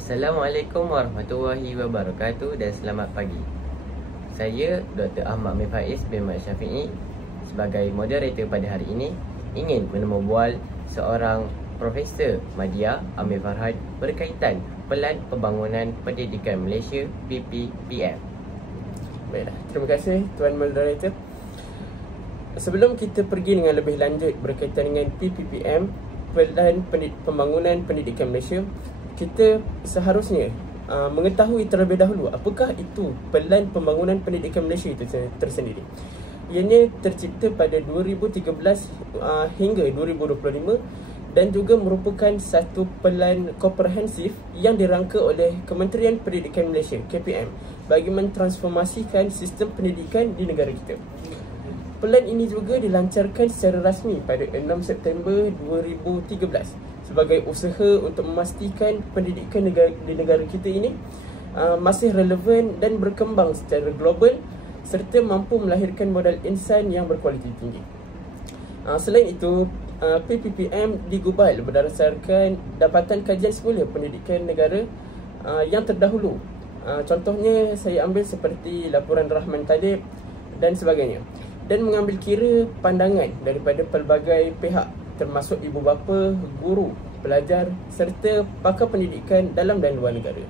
Assalamualaikum warahmatullahi wabarakatuh dan selamat pagi. Saya Dr. Ahmad Faiz bin Mat Syafi'i sebagai moderator pada hari ini ingin menemubual seorang Profesor Madya Amir Farhad berkaitan Pelan Pembangunan Pendidikan Malaysia PPPM. Baiklah, terima kasih Tuan Moderator. Sebelum kita pergi dengan lebih lanjut berkaitan dengan PPPM, Pelan Pembangunan Pendidikan Malaysia, kita seharusnya mengetahui terlebih dahulu apakah itu Pelan Pembangunan Pendidikan Malaysia itu tersendiri. Ianya tercipta pada 2013 hingga 2025 dan juga merupakan satu pelan komprehensif yang dirangka oleh Kementerian Pendidikan Malaysia KPM bagi mentransformasikan sistem pendidikan di negara kita. Pelan ini juga dilancarkan secara rasmi pada 6 September 2013 sebagai usaha untuk memastikan pendidikan di negara kita ini masih relevan dan berkembang secara global serta mampu melahirkan modal insan yang berkualiti tinggi. Selain itu, PPPM digubal berdasarkan dapatan kajian semula pendidikan negara yang terdahulu. Contohnya saya ambil seperti laporan Rahman Talib dan sebagainya, dan mengambil kira pandangan daripada pelbagai pihak termasuk ibu bapa, guru, pelajar serta pakar pendidikan dalam dan luar negara.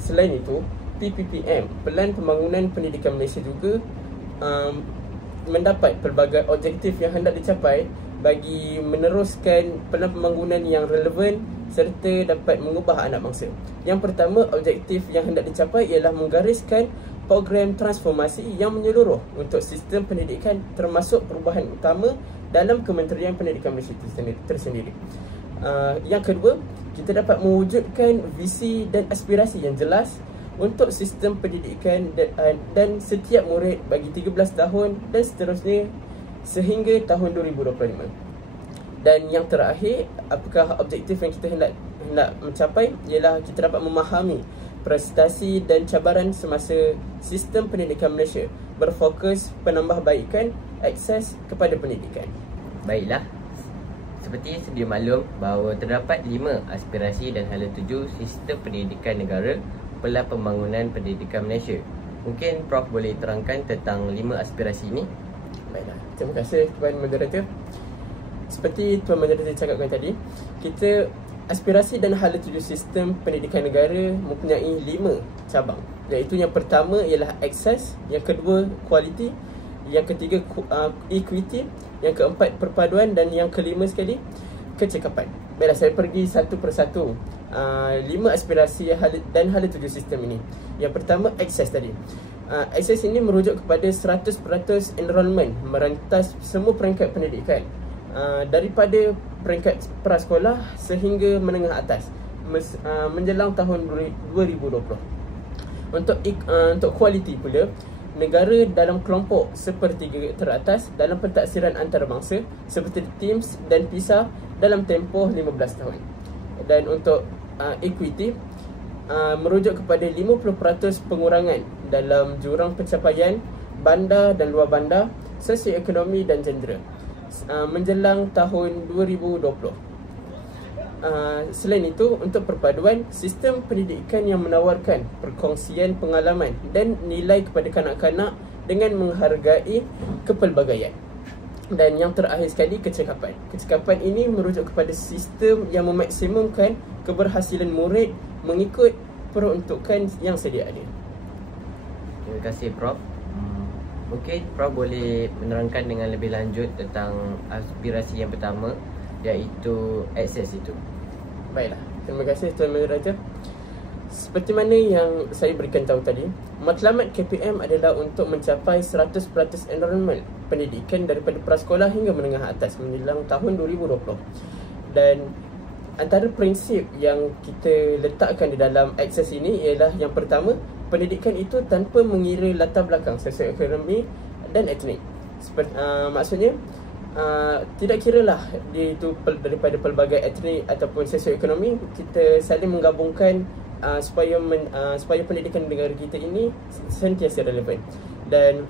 Selain itu, PPPM, Pelan Pembangunan Pendidikan Malaysia juga mendapat pelbagai objektif yang hendak dicapai bagi meneruskan pelan pembangunan yang relevan serta dapat mengubah anak bangsa. Yang pertama, objektif yang hendak dicapai ialah menggariskan program transformasi yang menyeluruh untuk sistem pendidikan termasuk perubahan utama dalam Kementerian Pendidikan Malaysia tersendiri. Yang kedua, kita dapat mewujudkan visi dan aspirasi yang jelas untuk sistem pendidikan dan setiap murid bagi 13 tahun dan seterusnya sehingga tahun 2025. Dan yang terakhir, apakah objektif yang kita hendak mencapai ialah kita dapat memahami prestasi dan cabaran semasa sistem pendidikan Malaysia berfokus penambahbaikan akses kepada pendidikan. Baiklah, seperti sedia maklum bahawa terdapat 5 aspirasi dan hala tuju sistem pendidikan negara Pelan Pembangunan Pendidikan Malaysia. Mungkin Prof boleh terangkan tentang 5 aspirasi ini? Baiklah, terima kasih Tuan Moderator. Seperti Tuan Moderator cakapkan tadi, kita aspirasi dan hala tuju sistem pendidikan negara mempunyai 5 cabang, iaitu yang pertama ialah akses, yang kedua kualiti, yang ketiga equity, yang keempat perpaduan dan yang kelima sekali kecekapan. Baiklah, saya pergi satu persatu 5 aspirasi dan hala tuju sistem ini. Yang pertama, akses tadi. Akses ini merujuk kepada 100% enrolment merentas semua peringkat pendidikan, daripada peringkat prasekolah sehingga menengah atas menjelang tahun 2020. Untuk kualiti pula, negara dalam kelompok sepertiga teratas dalam pentaksiran antarabangsa seperti TIMSS dan PISA dalam tempoh 15 tahun. Dan untuk equity, merujuk kepada 50% pengurangan dalam jurang pencapaian bandar dan luar bandar, sosioekonomi dan jendera menjelang tahun 2020. Selain itu, untuk perpaduan, sistem pendidikan yang menawarkan perkongsian pengalaman dan nilai kepada kanak-kanak dengan menghargai kepelbagaian. Dan yang terakhir sekali, kecekapan. Kecekapan ini merujuk kepada sistem yang memaksimumkan keberhasilan murid mengikut peruntukan yang sedia ada. Terima kasih Prof. Mungkin Prof boleh menerangkan dengan lebih lanjut tentang aspirasi yang pertama, iaitu akses itu. Baiklah, terima kasih Tuan Moderator. Seperti mana yang saya berikan tahu tadi, matlamat KPM adalah untuk mencapai 100% enrolment pendidikan daripada prasekolah hingga menengah atas menjelang tahun 2020. Dan antara prinsip yang kita letakkan di dalam akses ini ialah yang pertama, pendidikan itu tanpa mengira latar belakang sosioekonomi dan etnik. Maksudnya, tidak kiralah dia itu daripada pelbagai etnik ataupun sosioekonomi, kita saling menggabungkan supaya pendidikan negara kita ini sentiasa relevan. Dan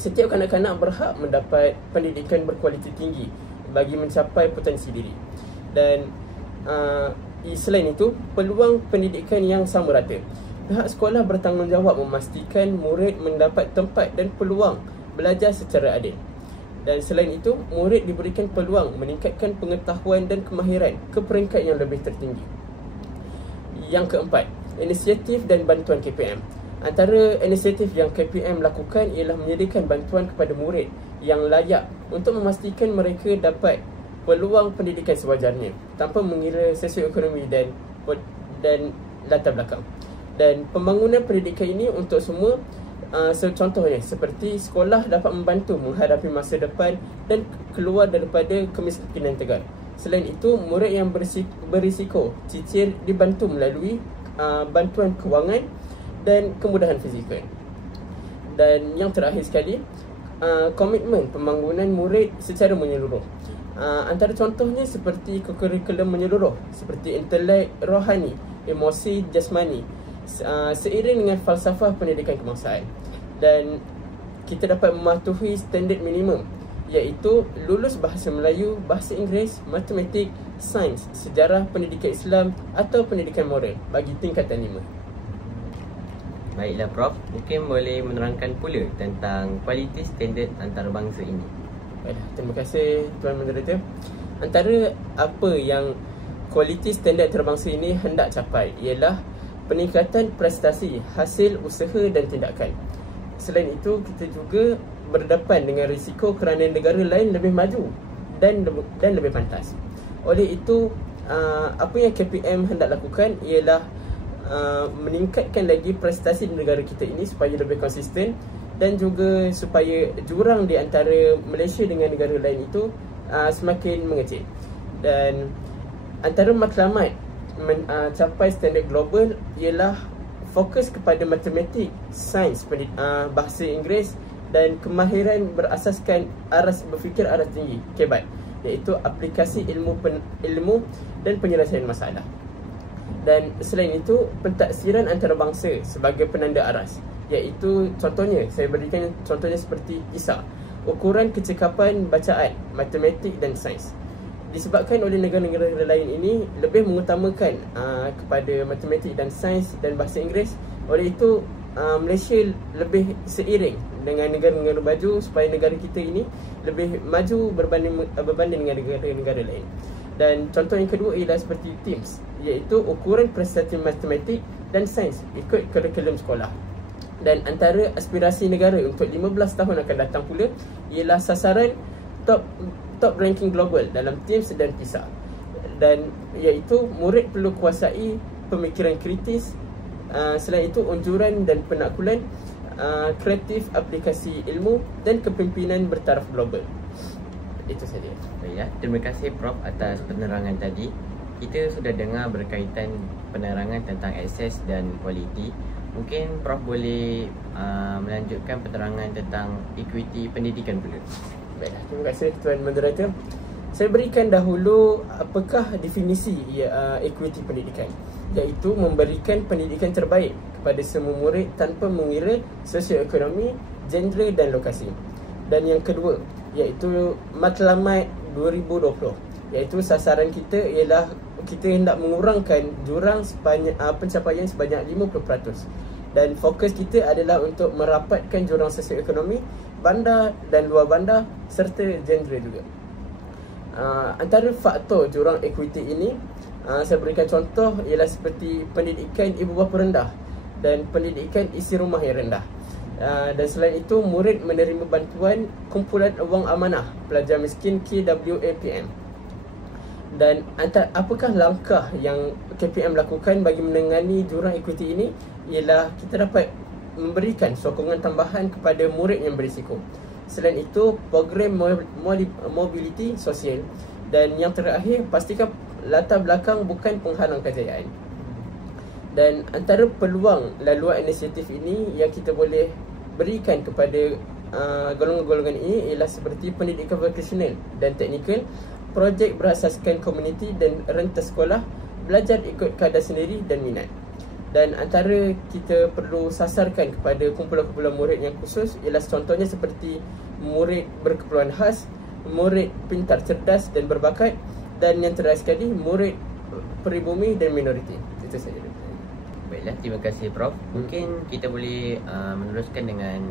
setiap kanak-kanak berhak mendapat pendidikan berkualiti tinggi bagi mencapai potensi diri. Dan selain itu, peluang pendidikan yang sama rata. Pihak sekolah bertanggungjawab memastikan murid mendapat tempat dan peluang belajar secara adil. Dan selain itu, murid diberikan peluang meningkatkan pengetahuan dan kemahiran ke peringkat yang lebih tertinggi. Yang keempat, inisiatif dan bantuan KPM. Antara inisiatif yang KPM lakukan ialah menyediakan bantuan kepada murid yang layak untuk memastikan mereka dapat peluang pendidikan sewajarnya tanpa mengira sosioekonomi dan latar belakang. Dan pembangunan pendidikan ini untuk semua, contohnya seperti sekolah dapat membantu menghadapi masa depan dan keluar daripada kemiskinan tegar. Selain itu, murid yang berisiko cicir dibantu melalui bantuan kewangan dan kemudahan fizikal. Dan yang terakhir sekali, komitmen pembangunan murid secara menyeluruh. Antara contohnya seperti kurikulum menyeluruh seperti intelek, rohani, emosi, jasmani, seiring dengan falsafah pendidikan kebangsaan. Dan kita dapat mematuhi standard minimum, iaitu lulus bahasa Melayu, bahasa Inggeris, matematik, sains, sejarah, pendidikan Islam atau pendidikan moral bagi tingkatan 5. Baiklah Prof, mungkin boleh menerangkan pula tentang kualiti standard antarabangsa ini. Baiklah, terima kasih Tuan Moderator. Antara apa yang kualiti standard antarabangsa ini hendak capai ialah peningkatan prestasi, hasil usaha dan tindakan. Selain itu, kita juga berdepan dengan risiko kerana negara lain lebih maju dan lebih pantas. Oleh itu, apa yang KPM hendak lakukan ialah meningkatkan lagi prestasi di negara kita ini supaya lebih konsisten dan juga supaya jurang di antara Malaysia dengan negara lain itu semakin mengecil. Dan antara matlamat mencapai standard global ialah fokus kepada matematik, sains, bahasa Inggeris dan kemahiran berasaskan aras berfikir aras tinggi, KEBAT, iaitu aplikasi ilmu dan penyelesaian masalah. Dan selain itu, pentaksiran antarabangsa sebagai penanda aras, iaitu contohnya, saya berikan contohnya seperti PISA, ukuran kecekapan bacaan, matematik dan sains. Disebabkan oleh negara-negara lain ini lebih mengutamakan kepada matematik dan sains dan bahasa Inggeris, oleh itu Malaysia lebih seiring dengan negara-negara maju supaya negara kita ini lebih maju berbanding dengan negara-negara lain. Dan contoh yang kedua ialah seperti TIMSS, iaitu ukuran prestasi matematik dan sains ikut kurikulum sekolah. Dan antara aspirasi negara untuk 15 tahun akan datang pula ialah sasaran top ranking global dalam TIMSS dan PISA. Dan iaitu murid perlu kuasai pemikiran kritis, selain itu unjuran dan penaklukan kreatif aplikasi ilmu dan kepimpinan bertaraf global. Itu saja. Baiklah, terima kasih Prof atas penerangan tadi. Kita sudah dengar berkaitan penerangan tentang akses dan kualiti. Mungkin Prof boleh melanjutkan penerangan tentang equity pendidikan pula. Baiklah, terima kasih Tuan Moderator. Saya berikan dahulu apakah definisi equity pendidikan, iaitu memberikan pendidikan terbaik kepada semua murid tanpa mengira sosioekonomi, gender dan lokasi. Dan yang kedua, iaitu matlamat 2020, iaitu sasaran kita ialah kita hendak mengurangkan jurang pencapaian sebanyak 50%. Dan fokus kita adalah untuk merapatkan jurang sosioekonomi, bandar dan luar bandar serta gender juga. Antara faktor jurang equity ini, saya berikan contoh ialah seperti pendidikan ibu bapa rendah dan pendidikan isi rumah yang rendah. Dan selain itu, murid menerima bantuan kumpulan wang amanah pelajar miskin KWAPM. Dan apakah langkah yang KPM lakukan bagi menangani jurang equity ini ialah kita dapat memberikan sokongan tambahan kepada murid yang berisiko. Selain itu, program mobility sosial. Dan yang terakhir, pastikan latar belakang bukan penghalang kejayaan. Dan antara peluang laluan inisiatif ini yang kita boleh berikan kepada golongan-golongan ini ialah seperti pendidikan vokasional dan teknikal, projek berasaskan komuniti dan rentas sekolah, belajar ikut kadar sendiri dan minat. Dan antara kita perlu sasarkan kepada kumpulan-kumpulan murid yang khusus ialah contohnya seperti murid berkeperluan khas, murid pintar cerdas dan berbakat, dan yang terakhir sekali murid peribumi dan minoriti. Itu saja. Baiklah, terima kasih Prof. Mungkin kita boleh meneruskan dengan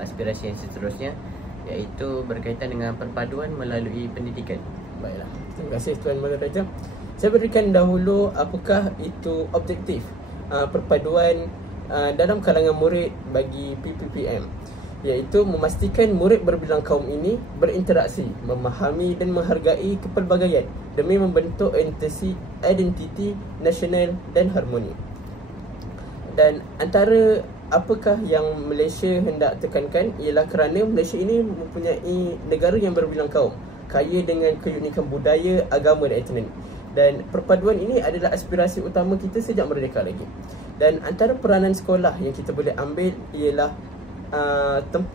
aspirasi yang seterusnya, iaitu berkaitan dengan perpaduan melalui pendidikan. Baiklah, terima kasih Tuan Moderator. Saya berikan dahulu apakah itu objektif perpaduan dalam kalangan murid bagi PPPM, iaitu memastikan murid berbilang kaum ini berinteraksi, memahami dan menghargai kepelbagaian demi membentuk identiti nasional dan harmoni. Dan antara apakah yang Malaysia hendak tekankan ialah kerana Malaysia ini mempunyai negara yang berbilang kaum, kaya dengan keunikan budaya, agama dan etnik. Dan perpaduan ini adalah aspirasi utama kita sejak merdeka lagi. Dan antara peranan sekolah yang kita boleh ambil ialah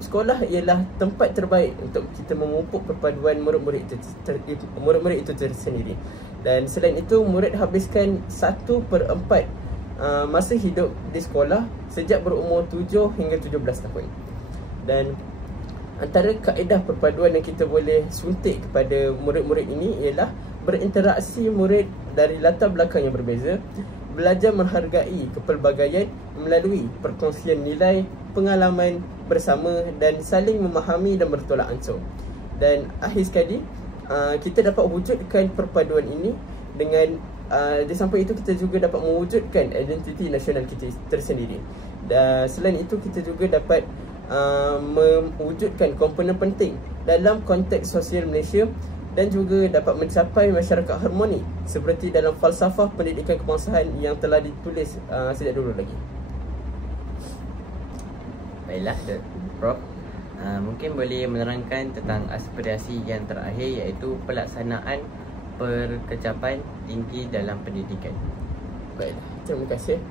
sekolah ialah tempat terbaik untuk kita memupuk perpaduan murid-murid itu tersendiri. Dan selain itu, murid habiskan 1/4 masa hidup di sekolah sejak berumur 7 hingga 17 tahun. Dan antara kaedah perpaduan yang kita boleh suntik kepada murid-murid ini ialah berinteraksi murid dari latar belakang yang berbeza, belajar menghargai kepelbagaian melalui perkongsian nilai, pengalaman bersama dan saling memahami dan bertolak ansur. Dan akhir sekali, kita dapat wujudkan perpaduan ini dengan di samping itu kita juga dapat mewujudkan identiti nasional kita tersendiri. Dan selain itu, kita juga dapat mewujudkan komponen penting dalam konteks sosial Malaysia dan juga dapat mencapai masyarakat harmoni seperti dalam falsafah pendidikan kebangsaan yang telah ditulis sejak dulu lagi. Baiklah Prof, mungkin boleh menerangkan tentang aspirasi yang terakhir, iaitu pelaksanaan perkecapan tinggi dalam pendidikan. Baiklah, terima kasih.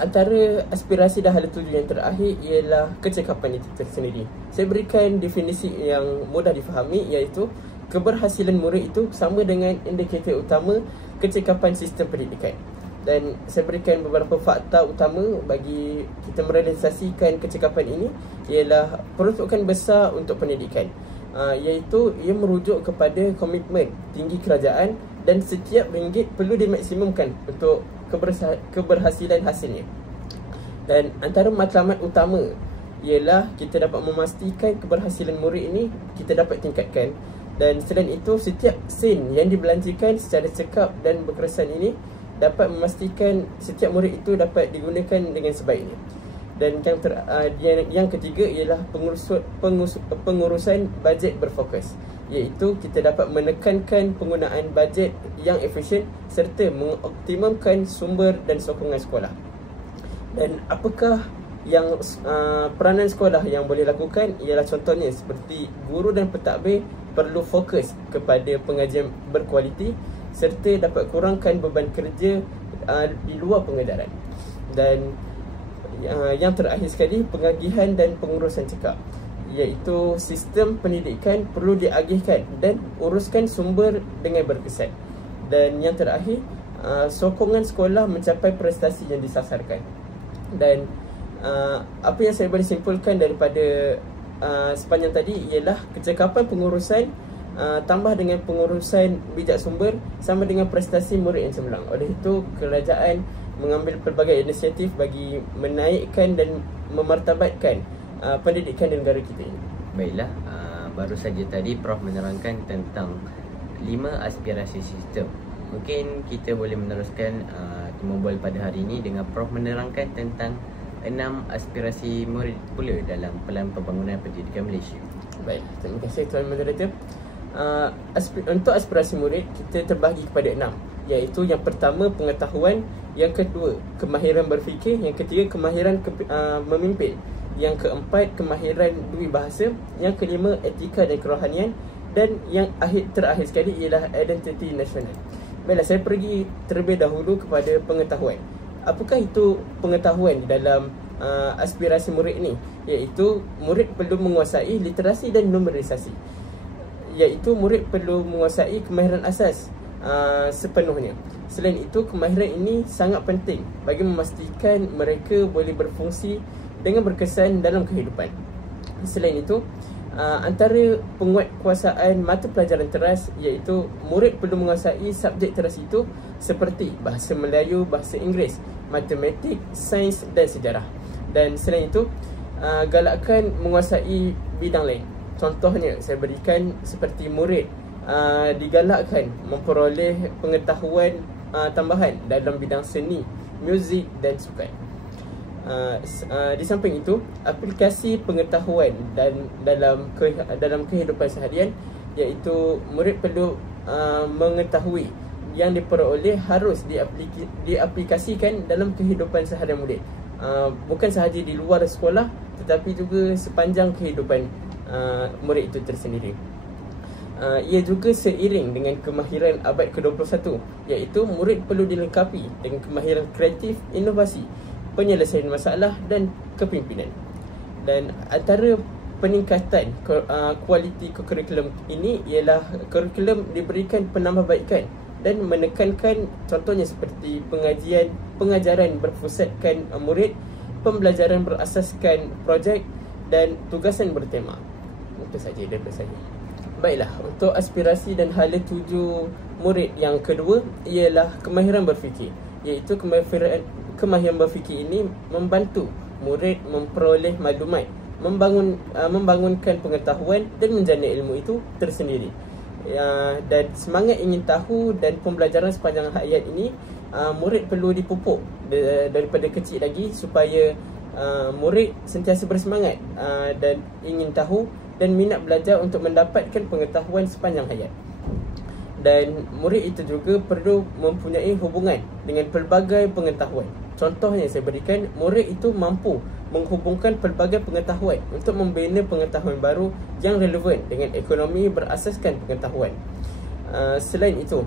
Antara aspirasi dan hala tuju yang terakhir ialah kecekapan itu tersendiri. Saya berikan definisi yang mudah difahami, iaitu keberhasilan murid itu sama dengan indikator utama kecekapan sistem pendidikan. Dan saya berikan beberapa fakta utama bagi kita merealisasikan kecekapan ini, ialah peruntukan besar untuk pendidikan, iaitu ia merujuk kepada komitmen tinggi kerajaan dan setiap ringgit perlu dimaksimumkan untuk keberhasilan hasilnya. Dan antara matlamat utama ialah kita dapat memastikan keberhasilan murid ini kita dapat tingkatkan. Dan selain itu, setiap sen yang dibelanjakan secara cekap dan berkesan ini dapat memastikan setiap murid itu dapat digunakan dengan sebaiknya. Dan yang ketiga ialah pengurusan bajet berfokus, iaitu kita dapat menekankan penggunaan bajet yang efisien serta mengoptimumkan sumber dan sokongan sekolah. Dan apakah yang peranan sekolah yang boleh lakukan ialah contohnya seperti guru dan pentadbir perlu fokus kepada pengajian berkualiti serta dapat kurangkan beban kerja di luar pengedaran. Dan yang terakhir sekali, pengagihan dan pengurusan cekap, iaitu sistem pendidikan perlu diagihkan dan uruskan sumber dengan berkesan. Dan yang terakhir, sokongan sekolah mencapai prestasi yang disasarkan. Dan apa yang saya boleh simpulkan daripada sepanjang tadi ialah kecekapan pengurusan tambah dengan pengurusan bijak sumber sama dengan prestasi murid yang cemerlang. Oleh itu, kerajaan mengambil pelbagai inisiatif bagi menaikkan dan memartabatkan pendidikan di negara kita ini. Baiklah, baru saja tadi Prof menerangkan tentang 5 aspirasi sistem. Mungkin kita boleh meneruskan Temu Bual pada hari ini dengan Prof menerangkan tentang 6 aspirasi murid pula dalam Pelan Pembangunan Pendidikan Malaysia. Baik, terima kasih Tuan Moderator. Untuk aspirasi murid, kita terbahagi kepada 6, iaitu yang pertama pengetahuan, yang kedua kemahiran berfikir, yang ketiga kemahiran memimpin, yang keempat kemahiran dui bahasa, yang kelima etika dan kerohanian, dan yang terakhir sekali ialah identiti nasional. Baiklah, saya pergi terlebih dahulu kepada pengetahuan. Apakah itu pengetahuan di dalam aspirasi murid ini? Iaitu murid perlu menguasai literasi dan numerisasi, iaitu murid perlu menguasai kemahiran asas sepenuhnya. Selain itu, kemahiran ini sangat penting bagi memastikan mereka boleh berfungsi dengan berkesan dalam kehidupan. Selain itu, Antara penguatkuasaan mata pelajaran teras iaitu murid perlu menguasai subjek teras itu seperti bahasa Melayu, bahasa Inggeris, matematik, sains dan sejarah. Dan selain itu, galakkan menguasai bidang lain. Contohnya, saya berikan seperti murid digalakkan memperoleh pengetahuan tambahan dalam bidang seni, muzik dan sukan. Di samping itu, aplikasi pengetahuan dan dalam kehidupan seharian, iaitu murid perlu mengetahui yang diperoleh harus diaplikasikan dalam kehidupan seharian murid, bukan sahaja di luar sekolah tetapi juga sepanjang kehidupan murid itu tersendiri. Ia juga seiring dengan kemahiran abad ke-21, iaitu murid perlu dilengkapi dengan kemahiran kreatif, inovasi, penyelesaian masalah dan kepimpinan. Dan antara peningkatan kualiti kurikulum ini ialah kurikulum diberikan penambahbaikan dan menekankan contohnya seperti pengajaran berpusatkan murid, pembelajaran berasaskan projek dan tugasan bertema. Itu saja daripada saya. Baiklah, untuk aspirasi dan hala tuju murid yang kedua ialah kemahiran berfikir, iaitu kemahiran berfikir ini membantu murid memperoleh maklumat, membangunkan pengetahuan dan menjana ilmu itu tersendiri. Dan semangat ingin tahu dan pembelajaran sepanjang hayat ini, murid perlu dipupuk daripada kecil lagi supaya murid sentiasa bersemangat dan ingin tahu dan minat belajar untuk mendapatkan pengetahuan sepanjang hayat. Dan murid itu juga perlu mempunyai hubungan dengan pelbagai pengetahuan. Contohnya saya berikan, murid itu mampu menghubungkan pelbagai pengetahuan untuk membina pengetahuan baru yang relevan dengan ekonomi berasaskan pengetahuan. Selain itu,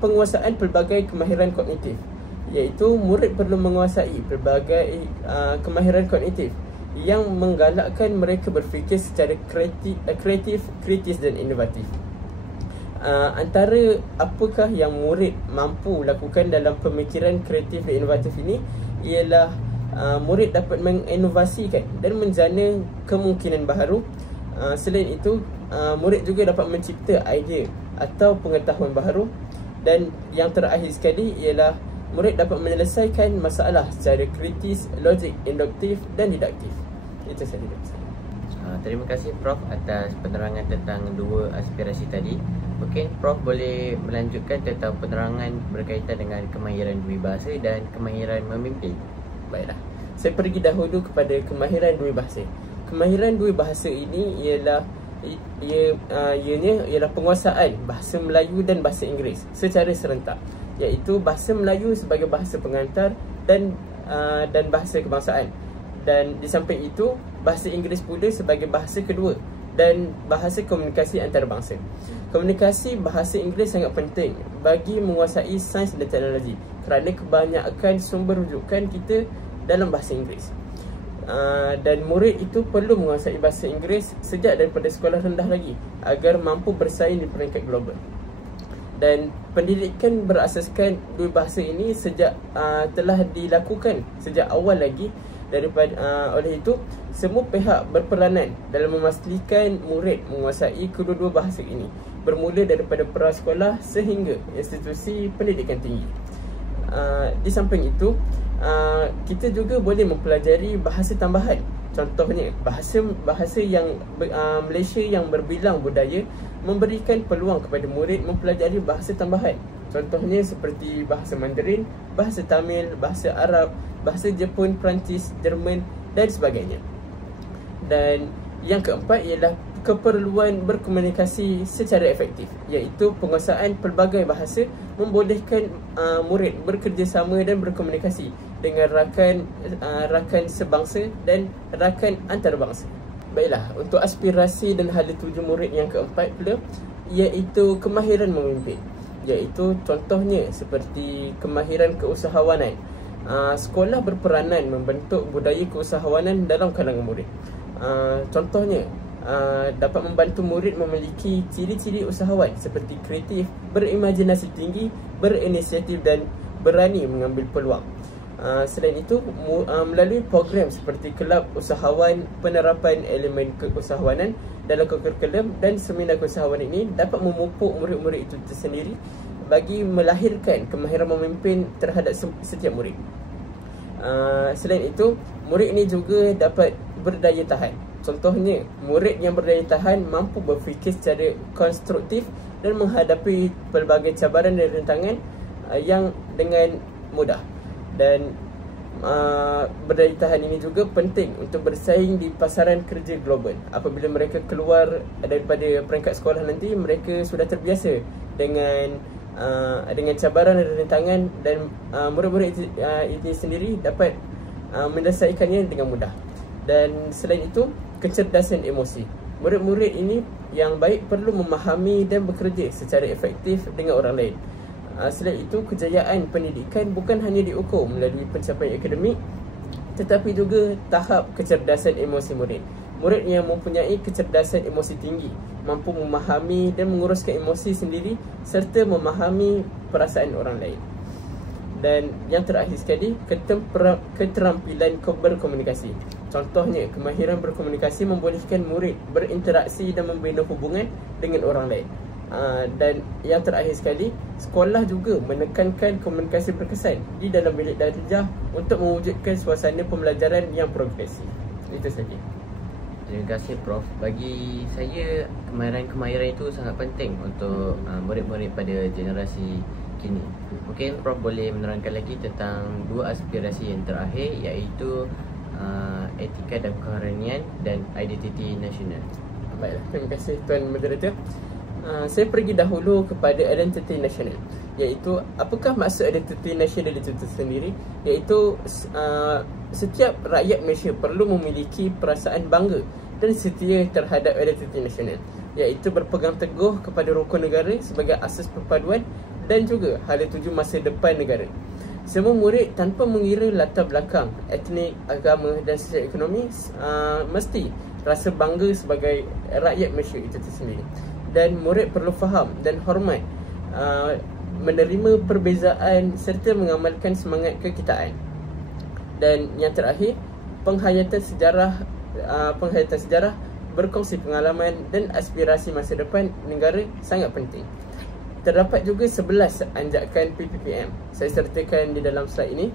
penguasaan pelbagai kemahiran kognitif, iaitu murid perlu menguasai pelbagai kemahiran kognitif yang menggalakkan mereka berfikir secara kreatif, kritis dan inovatif. Antara apakah yang murid mampu lakukan dalam pemikiran kreatif dan inovatif ini ialah murid dapat menginovasikan dan menjana kemungkinan baharu. Selain itu, murid juga dapat mencipta idea atau pengetahuan baharu. Dan yang terakhir sekali ialah murid dapat menyelesaikan masalah secara kritis, logik, induktif dan didaktif. Itu sahaja dari saya. Terima kasih Prof atas penerangan tentang dua aspirasi tadi. Mungkin Prof boleh melanjutkan tentang penerangan berkaitan dengan kemahiran dua bahasa dan kemahiran memimpin. Baiklah, saya pergi dahulu kepada kemahiran dua bahasa. Kemahiran dua bahasa ini ialah ialah penguasaan bahasa Melayu dan bahasa Inggeris secara serentak, iaitu bahasa Melayu sebagai bahasa pengantar dan bahasa kebangsaan. Dan di samping itu, bahasa Inggeris pula sebagai bahasa kedua dan bahasa komunikasi antarabangsa. Komunikasi bahasa Inggeris sangat penting bagi menguasai sains dan teknologi kerana kebanyakan sumber rujukan kita dalam bahasa Inggeris. Dan murid itu perlu menguasai bahasa Inggeris sejak daripada sekolah rendah lagi agar mampu bersaing di peringkat global. Dan pendidikan berasaskan dua bahasa ini telah dilakukan sejak awal lagi. Oleh itu, semua pihak berperanan dalam memastikan murid menguasai kedua-dua bahasa ini, bermula daripada prasekolah sehingga institusi pendidikan tinggi. Di samping itu, kita juga boleh mempelajari bahasa tambahan. Contohnya, bahasa yang Malaysia yang berbilang budaya memberikan peluang kepada murid mempelajari bahasa tambahan. Contohnya seperti bahasa Mandarin, bahasa Tamil, bahasa Arab, bahasa Jepun, Perancis, Jerman dan sebagainya. Dan yang keempat ialah keperluan berkomunikasi secara efektif, iaitu penguasaan pelbagai bahasa membolehkan murid bekerjasama dan berkomunikasi dengan rakan sebangsa dan rakan antarabangsa. Baiklah, untuk aspirasi dan hala tuju murid yang keempat pula, iaitu kemahiran memimpin, iaitu contohnya seperti kemahiran keusahawanan. Sekolah berperanan membentuk budaya keusahawanan dalam kalangan murid. Contohnya, dapat membantu murid memiliki ciri-ciri usahawan seperti kreatif, berimajinasi tinggi, berinisiatif dan berani mengambil peluang. Selain itu, melalui program seperti kelab usahawan, penerapan elemen keusahawanan dalam kurikulum dan seminar keusahawanan ini dapat memupuk murid-murid itu tersendiri bagi melahirkan kemahiran memimpin terhadap setiap murid. Selain itu, murid ini juga dapat berdaya tahan. Contohnya, murid yang berdaya tahan mampu berfikir secara konstruktif dan menghadapi pelbagai cabaran dan rintangan yang dengan mudah. Dan berdaya tahan ini juga penting untuk bersaing di pasaran kerja global. Apabila mereka keluar daripada peringkat sekolah nanti, mereka sudah terbiasa dengan cabaran dan rintangan, dan murid-murid itu sendiri dapat menyelesaikannya dengan mudah. Dan selain itu, kecerdasan emosi. Murid-murid ini yang baik perlu memahami dan bekerja secara efektif dengan orang lain. Selain itu, kejayaan pendidikan bukan hanya diukur melalui pencapaian akademik, tetapi juga tahap kecerdasan emosi murid. Murid yang mempunyai kecerdasan emosi tinggi mampu memahami dan menguruskan emosi sendiri serta memahami perasaan orang lain. Dan yang terakhir sekali, keterampilan berkomunikasi. Contohnya, kemahiran berkomunikasi membolehkan murid berinteraksi dan membina hubungan dengan orang lain. Dan yang terakhir sekali, sekolah juga menekankan komunikasi berkesan di dalam bilik darjah untuk mewujudkan suasana pembelajaran yang progresif. Itu saja. Terima kasih Prof. Bagi saya, kemahiran itu sangat penting untuk murid-murid pada generasi kini. Mungkin Prof boleh menerangkan lagi tentang dua aspirasi yang terakhir, iaitu etika dan kerohanian dan identiti nasional. Baiklah, terima kasih Tuan Moderator. Saya pergi dahulu kepada identiti nasional, iaitu apakah maksud identiti nasional itu sendiri. Iaitu setiap rakyat Malaysia perlu memiliki perasaan bangga dan setia terhadap identiti nasional, iaitu berpegang teguh kepada rukun negara sebagai asas perpaduan dan juga hala tuju masa depan negara. Semua murid tanpa mengira latar belakang, etnik, agama dan sosial ekonomi mesti rasa bangga sebagai rakyat Malaysia itu sendiri. Dan murid perlu faham dan hormat, menerima perbezaan serta mengamalkan semangat kekitaan. Dan yang terakhir, penghayatan sejarah, berkongsi pengalaman dan aspirasi masa depan negara sangat penting. Terdapat juga 11 anjakan PPPM. Saya sertakan di dalam slide ini,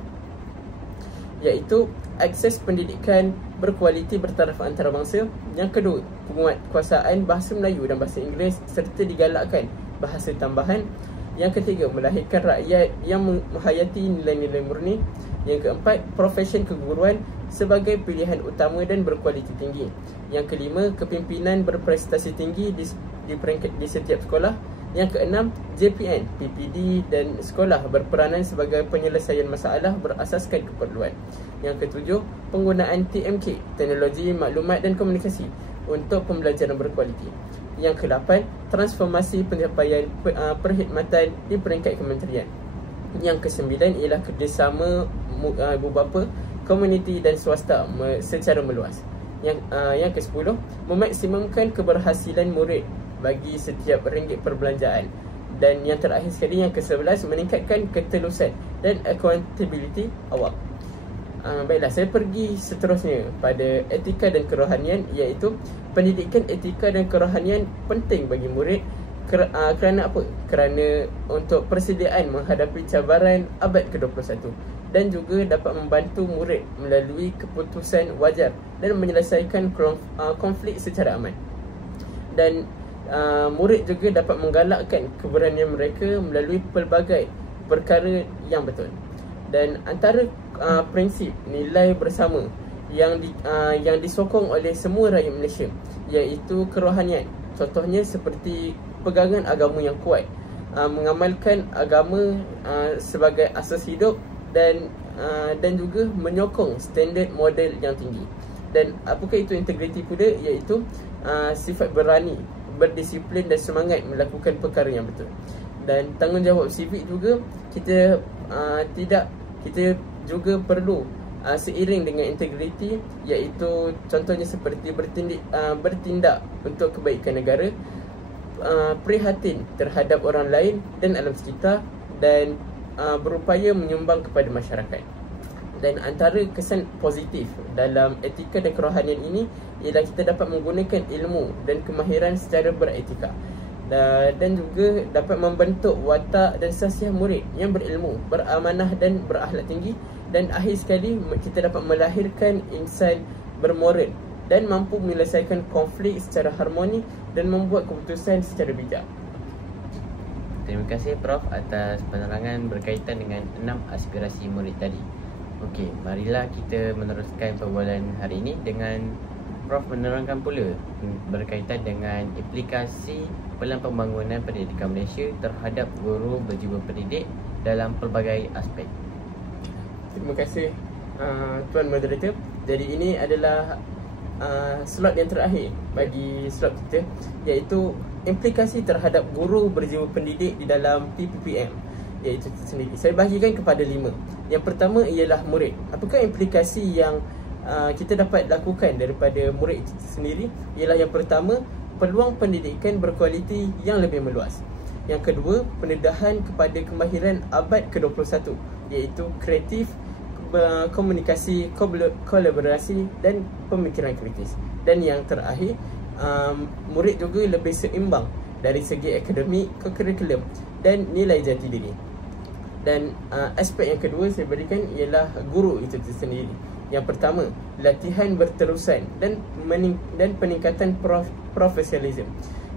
iaitu akses pendidikan berkualiti bertaraf antarabangsa. Yang kedua, penguatkuasaan bahasa Melayu dan bahasa Inggeris serta digalakkan bahasa tambahan. Yang ketiga, melahirkan rakyat yang menghayati nilai-nilai murni. Yang keempat, profesion keguruan sebagai pilihan utama dan berkualiti tinggi. Yang kelima, kepimpinan berprestasi tinggi di setiap sekolah. Yang keenam, JPN, PPD dan sekolah berperanan sebagai penyelesaian masalah berasaskan keperluan. Yang ketujuh, penggunaan TMK, teknologi maklumat dan komunikasi untuk pembelajaran berkualiti. Yang ke-8, transformasi pencapaian perkhidmatan di peringkat kementerian. Yang ke-9 ialah kerjasama ibu bapa, komuniti dan swasta secara meluas. Yang ke-10, memaksimumkan keberhasilan murid bagi setiap ringgit perbelanjaan. Dan yang terakhir sekali, yang ke-11, meningkatkan ketelusan dan accountability awak. Baiklah, saya pergi seterusnya pada etika dan kerohanian, iaitu pendidikan etika dan kerohanian penting bagi murid. Kerana apa? Kerana untuk persediaan menghadapi cabaran abad ke-21 dan juga dapat membantu murid melalui keputusan wajar dan menyelesaikan konflik secara aman. Dan murid juga dapat menggalakkan keberanian mereka melalui pelbagai perkara yang betul. Dan antara prinsip nilai bersama yang disokong oleh semua rakyat Malaysia, iaitu kerohanian. Contohnya seperti pegangan agama yang kuat, mengamalkan agama sebagai asas hidup, dan juga menyokong standard model yang tinggi. Dan apakah itu integriti pula, iaitu sifat berani, berdisiplin dan semangat melakukan perkara yang betul. Dan tanggungjawab sivik juga kita juga perlu seiring dengan integriti, iaitu contohnya seperti bertindak untuk kebaikan negara, prihatin terhadap orang lain dan alam sekitar, dan berupaya menyumbang kepada masyarakat. Dan antara kesan positif dalam etika dan kerohanian ini ialah kita dapat menggunakan ilmu dan kemahiran secara beretika, dan juga dapat membentuk watak dan sasiah murid yang berilmu, beramanah dan berakhlak tinggi. Dan akhir sekali, kita dapat melahirkan insan bermoral dan mampu menyelesaikan konflik secara harmoni dan membuat keputusan secara bijak. Terima kasih Prof atas penerangan berkaitan dengan 6 aspirasi murid tadi. Okey, marilah kita meneruskan perbualan hari ini dengan Prof menerangkan pula berkaitan dengan implikasi Pelan Pembangunan Pendidikan Malaysia terhadap guru berjiwa pendidik dalam pelbagai aspek. Terima kasih Tuan Moderator. Jadi ini adalah slot yang terakhir bagi slot kita, iaitu implikasi terhadap guru berjiwa pendidik di dalam PPPM, iaitu sendiri. Saya bahagikan kepada 5. Yang pertama ialah murid. Apakah implikasi yang kita dapat lakukan daripada murid itu sendiri? Ialah yang pertama, peluang pendidikan berkualiti yang lebih meluas. Yang kedua, pendedahan kepada kemahiran abad ke-21, iaitu kreatif, komunikasi, kolaborasi dan pemikiran kritis. Dan yang terakhir, murid juga lebih seimbang dari segi akademik ke kurikulum dan nilai jati diri. Dan aspek yang kedua saya berikan ialah guru itu sendiri. Yang pertama, latihan berterusan dan peningkatan profesionalism.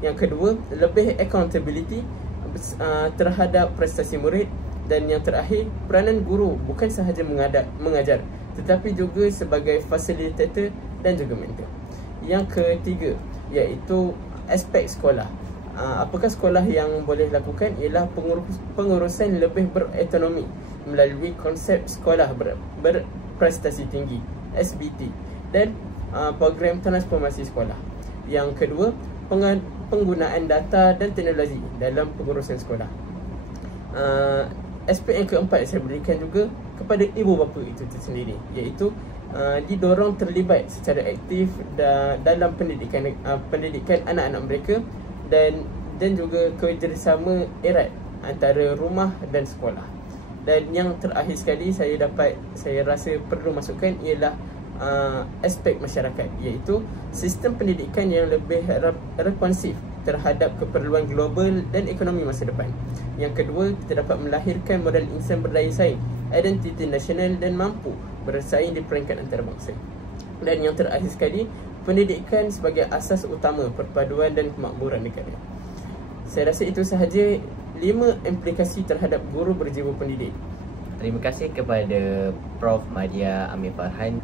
Yang kedua, lebih accountability terhadap prestasi murid. Dan yang terakhir, peranan guru bukan sahaja mengajar, tetapi juga sebagai fasilitator dan juga mentor. Yang ketiga, iaitu aspek sekolah. Apakah sekolah yang boleh lakukan ialah pengurusan lebih berautonomi melalui konsep sekolah berprestasi tinggi SBT dan program transformasi sekolah. Yang kedua, penggunaan data dan teknologi dalam pengurusan sekolah. Aspek yang keempat saya berikan juga kepada ibu bapa itu sendiri, iaitu didorong terlibat secara aktif dalam pendidikan anak-anak mereka dan juga kerjasama erat antara rumah dan sekolah. Dan yang terakhir sekali saya rasa perlu masukkan ialah aspek masyarakat, iaitu sistem pendidikan yang lebih responsif terhadap keperluan global dan ekonomi masa depan. Yang kedua, kita dapat melahirkan modal insan berdaya saing, identiti nasional dan mampu bersaing di peringkat antarabangsa. Dan yang terakhir sekali, pendidikan sebagai asas utama perpaduan dan kemakmuran negara. Saya rasa itu sahaja 5 implikasi terhadap guru berjiwa pendidik. Terima kasih kepada Prof Madya Amir Farhan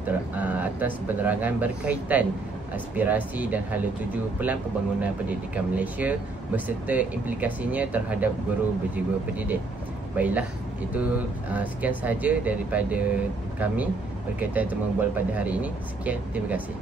atas penerangan berkaitan aspirasi dan hala tuju Pelan Pembangunan Pendidikan Malaysia beserta implikasinya terhadap guru berjiwa pendidik. Baiklah, itu sekian sahaja daripada kami berkaitan temu bual pada hari ini. Sekian, terima kasih.